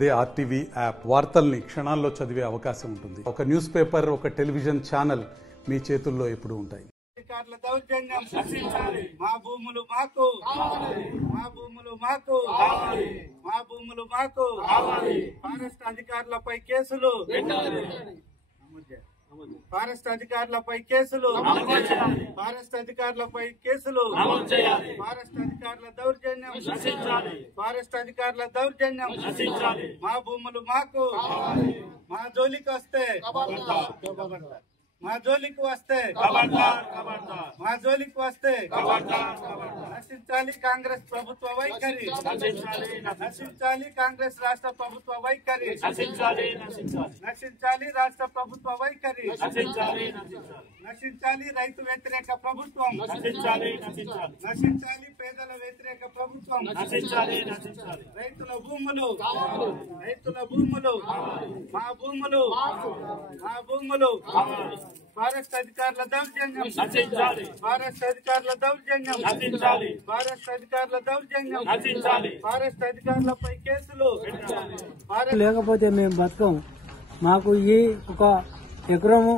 అదే RTV app వార్తల్ని క్షణాల్లో చదివే అవకాశం ఉంటుంది. ఒక న్యూస్ పేపర్, ఒక టెలివిజన్ ఛానల్ మీ చేతుల్లో ఎప్పుడూ ఉంటాయి. అధికారుల దౌర్జన్యం నశించాలి. మా భూములు మాకు కావాలి. మా భూములు మాకు కావాలి. మా భూములు మాకు కావాలి. ఫారెస్ట్ అధికారులపై కేసులు పెట్టాలి. ఫారెస్ట్ అధికారులపై కేసులు ఫారెస్ట్ అధికారులపై కేసులు ఫారెస్ట్ అధికారుల దౌర్జన్యం ఫారెస్ట్ అధికారుల దౌర్జన్యం మా భూములు మాకు మా జోలికి వస్తే మా జోలికి వస్తే మా జోలికి వస్తే నశించాలి కాంగ్రెస్ ప్రభుత్వ వైఖరి. నశించాలి కాంగ్రెస్ రాష్ట్ర ప్రభుత్వ వైఖరి. నశించాలి రాష్ట్ర ప్రభుత్వ వైఖరి. నశించాలి రైతు వ్యతిరేక ప్రభుత్వం. నశించాలి పేదల వ్యతిరేక ప్రభుత్వం. రైతుల భూములు రైతుల భూములు మా భూములు మా భూములు ఫారెస్ట్ అధికారుల దౌర్జన్యం ఫారెస్ట్ అధికారుల దౌర్జన్యం ఫారెస్ట్ అధికారుల దౌర్జన్యం ఫారెస్ట్ అధికారులపై కేసులు లేకపోతే మేము బతకం. మాకు ఈ ఒక ఎకరము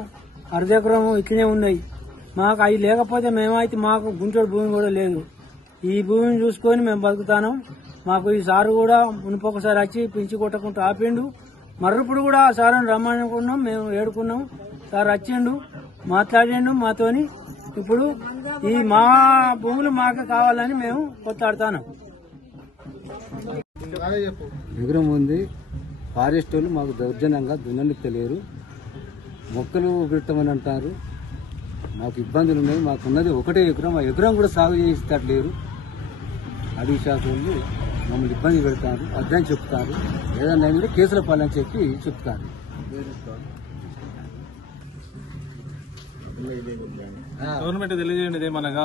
అర్ధ ఎకరము ఇట్లనే ఉన్నాయి. మాకు అవి లేకపోతే మేమైతే మాకు గుంటూరు భూమి కూడా లేదు. ఈ భూమిని చూసుకొని మేము బతుకుతాను. మాకు ఈ సారు కూడా మునిపొకసారి వచ్చి పించి కొట్టకుండా ఆపిండు. మర్రప్పుడు కూడా ఆ సార్ని రమ్మనుకున్నాం, మేము ఏడుకున్నాం. సార్ వచ్చిండు, మాట్లాడిండు మాతోని. ఇప్పుడు ఈ మా భూములు మాకు కావాలని మేము కొట్లాడుతాను. విగ్రహం ఉంది. ఫారెస్ట్ వాళ్ళు మాకు దౌర్జన్యంగా దున్నలిత్తలేరు, మొక్కలు పెట్టమని అంటారు. మాకు ఇబ్బందులు ఉన్నాయి. మాకున్నది ఒకటే ఎకరం, ఆ ఎకరం కూడా సాగు చేసేటట్లేరు. అడవి శాఖ వాళ్ళు మమ్మల్ని ఇబ్బంది పెడతారు, అర్థం చెప్తారు. ఏదన్నా కూడా కేసుల పాలని చెప్పి చెప్తారు. గవర్నమెంట్ తెలియజేయండి ఏమనగా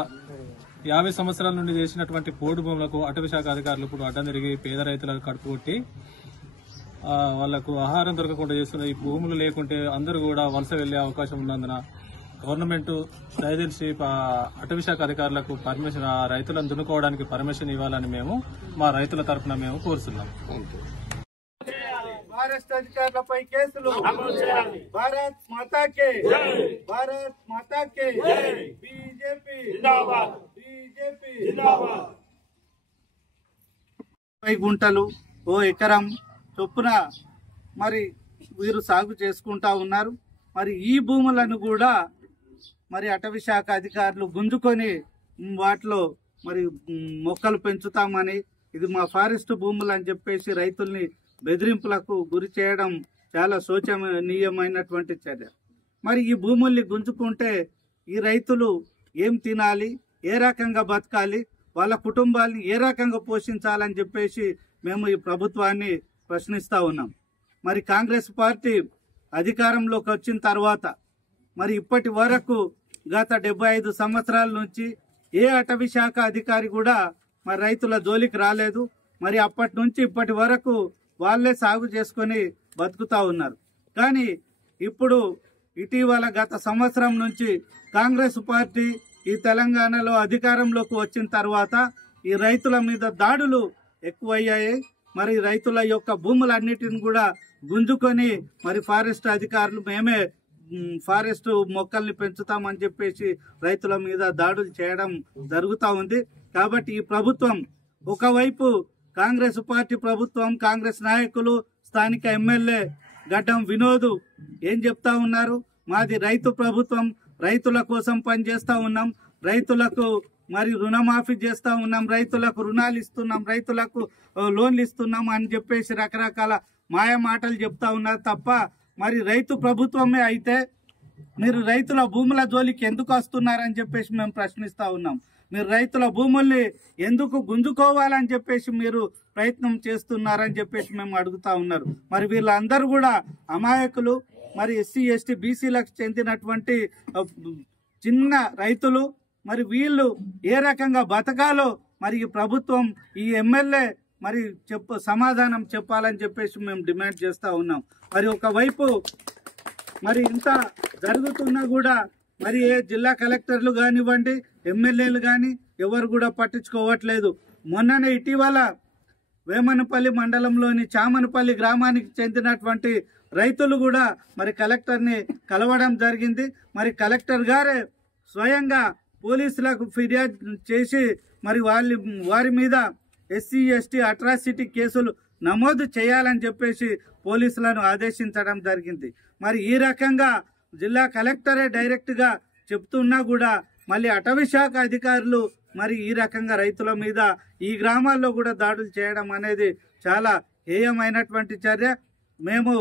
50 సంవత్సరాల నుండి చేసినటువంటి పోడు భూములకు అటవీ శాఖ అధికారులు ఇప్పుడు అడ్డం తిరిగి పేద రైతులకు కడుపు కొట్టి వాళ్లకు ఆహారం దొరకకుండా చేస్తున్న ఈ భూములు లేకుంటే అందరూ కూడా వలస వెళ్లే అవకాశం ఉన్నందున గవర్నమెంట్ దయచేసి అటవీ శాఖ అధికారులకు పర్మిషన్, రైతులను దున్నుకోవడానికి పర్మిషన్ ఇవ్వాలని మేము మా రైతుల తరఫున మేము కోరుతున్నాం. ఫారెస్ట్ అధికారులపై కేసులు భారత్ మాతాకే భారత్ మాతాకే బీజేపీ బీజేపీ 50 గుంటలు ఓ ఎకరం చొప్పున మరి వీరు సాగు చేసుకుంటా ఉన్నారు. మరి ఈ భూములను కూడా మరి అటవీ శాఖ అధికారులు గుంజుకొని వాటిలో మరి మొక్కలు పెంచుతామని, ఇది మా ఫారెస్ట్ భూములు అని చెప్పేసి రైతుల్ని బెదిరింపులకు గురి చేయడం చాలా శోచనీయమైనటువంటి చర్య. మరి ఈ భూముల్ని గుంజుకుంటే ఈ రైతులు ఏం తినాలి, ఏ రకంగా బతకాలి, వాళ్ళ కుటుంబాన్ని ఏ రకంగా పోషించాలని చెప్పేసి మేము ఈ ప్రభుత్వాన్ని ప్రశ్నిస్తా ఉన్నాం. మరి కాంగ్రెస్ పార్టీ అధికారంలోకి వచ్చిన తర్వాత మరి ఇప్పటి వరకు గత 75 సంవత్సరాల నుంచి ఏ అటవీ శాఖ అధికారి కూడా మరి రైతుల జోలికి రాలేదు. మరి అప్పటి నుంచి ఇప్పటి వరకు వాళ్ళే సాగు చేసుకొని బతుకుతా ఉన్నారు. కానీ ఇప్పుడు ఇటీవల గత సంవత్సరం నుంచి కాంగ్రెస్ పార్టీ ఈ తెలంగాణలో అధికారంలోకి వచ్చిన తర్వాత ఈ రైతుల మీద దాడులు ఎక్కువయ్యాయి. మరి రైతుల యొక్క భూములన్నిటిని కూడా గుంజుకొని మరి ఫారెస్ట్ అధికారులు మేమే ఫారెస్ట్ మొక్కల్ని పెంచుతామని చెప్పేసి రైతుల మీద దాడులు చేయడం జరుగుతూ ఉంది. కాబట్టి ఈ ప్రభుత్వం ఒకవైపు కాంగ్రెస్ పార్టీ ప్రభుత్వం, కాంగ్రెస్ నాయకులు, స్థానిక ఎమ్మెల్యే గడ్డం వినోద్ ఏం చెప్తా ఉన్నారు? మాది రైతు ప్రభుత్వం, రైతుల కోసం పనిచేస్తా ఉన్నాం, రైతులకు మరి రుణమాఫీ చేస్తా ఉన్నాం, రైతులకు రుణాలు ఇస్తున్నాం, రైతులకు లోన్లు ఇస్తున్నాం అని చెప్పేసి రకరకాల మాయ మాటలు చెప్తా ఉన్నారు తప్ప మరి రైతు ప్రభుత్వమే అయితే మీరు రైతుల భూముల జోలికి ఎందుకు వస్తున్నారని చెప్పేసి మేము ప్రశ్నిస్తా ఉన్నాం. మీరు రైతుల భూముల్ని ఎందుకు గుంజుకోవాలని చెప్పేసి మీరు ప్రయత్నం చేస్తున్నారని చెప్పేసి మేము అడుగుతా ఉన్నారు. మరి వీళ్ళందరూ కూడా అమాయకులు. మరి ఎస్సీ ఎస్టీ బీసీలకు చెందినటువంటి చిన్న రైతులు. మరి వీళ్ళు ఏ రకంగా బతకాలో మరి ఈ ప్రభుత్వం, ఈ ఎమ్మెల్యే మరి సమాధానం చెప్పాలని చెప్పేసి మేము డిమాండ్ చేస్తా ఉన్నాం. మరి ఒకవైపు మరి ఇంత జరుగుతున్నా కూడా మరి ఏ జిల్లా కలెక్టర్లు కానివ్వండి, ఎమ్మెల్యేలు కానీ ఎవరు కూడా పట్టించుకోవట్లేదు. మొన్ననే ఇటీవల వేమనపల్లి మండలంలోని చామనపల్లి గ్రామానికి చెందినటువంటి రైతులు కూడా మరి కలెక్టర్ని కలవడం జరిగింది. మరి కలెక్టర్ గారే స్వయంగా పోలీసులకు ఫిర్యాదు చేసి మరి వారి మీద ఎస్సీ ఎస్టీ అట్రాసిటీ కేసులు నమోదు చేయాలని చెప్పేసి పోలీసులను ఆదేశించడం జరిగింది. మరి ఈ రకంగా జిల్లా కలెక్టరే డైరెక్ట్గా చెప్తున్నా కూడా మళ్ళీ అటవీ శాఖ అధికారులు మరి ఈ రకంగా రైతుల మీద ఈ గ్రామాల్లో కూడా దాడులు చేయడం అనేది చాలా హేయమైనటువంటి చర్య. మేము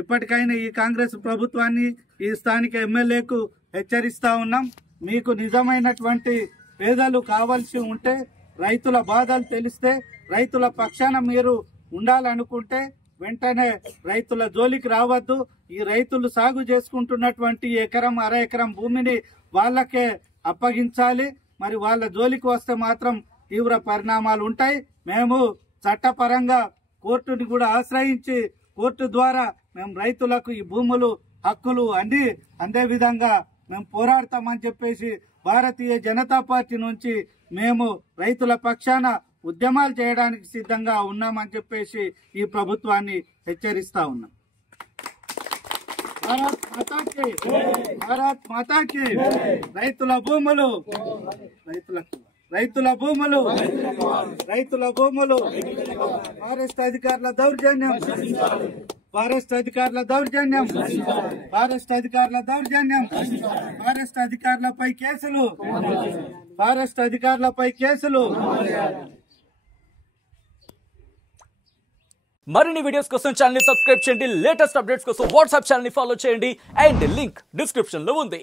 ఇప్పటికైనా ఈ కాంగ్రెస్ ప్రభుత్వాన్ని, ఈ స్థానిక ఎమ్మెల్యేకు హెచ్చరిస్తా ఉన్నాం. మీకు నిజమైనటువంటి పేదలు కావాల్సి ఉంటే, రైతుల బాధలు తెలిస్తే, రైతుల పక్షాన మీరు ఉండాలనుకుంటే వెంటనే రైతుల జోలికి రావద్దు. ఈ రైతులు సాగు చేసుకుంటున్నటువంటి ఎకరం అర ఎకరం భూమిని వాళ్ళకే అప్పగించాలి. మరి వాళ్ళ జోలికి వస్తే మాత్రం తీవ్ర పరిణామాలు ఉంటాయి. మేము చట్టపరంగా కోర్టుని కూడా ఆశ్రయించి కోర్టు ద్వారా మేము రైతులకు ఈ భూములు హక్కులు అందే విధంగా మేము పోరాడతామని చెప్పేసి భారతీయ జనతా పార్టీ నుంచి మేము రైతుల పక్షాన ఉద్యమాలు చేయడానికి సిద్ధంగా ఉన్నామని చెప్పేసి ఈ ప్రభుత్వాన్ని హెచ్చరిస్తా ఉన్నాం. భారత్ మాతాకి, భారత్ మాతాకి. రైతుల భూములు, రైతుల భూములు, రైతుల భూములు. ఫారెస్ట్ అధికారుల దౌర్జన్యం, ఫారెస్ట్ అధికారుల దౌర్జన్యం, ఫారెస్ట్ అధికారుల దౌర్జన్యం, ఫారెస్ట్ అధికారులపై కేసులు, ఫారెస్ట్ అధికారులపై కేసులు. మరిన్ని వీడియోస్ కోసం ఛానల్ ని సబ్స్క్రైబ్ చేయండి. లేటెస్ట్ అప్డేట్స్ కోసం వాట్సాప్ ఛానల్ ని ఫాలో చేయండి. అండ్ లింక్ డిస్క్రిప్షన్ లో ఉంది.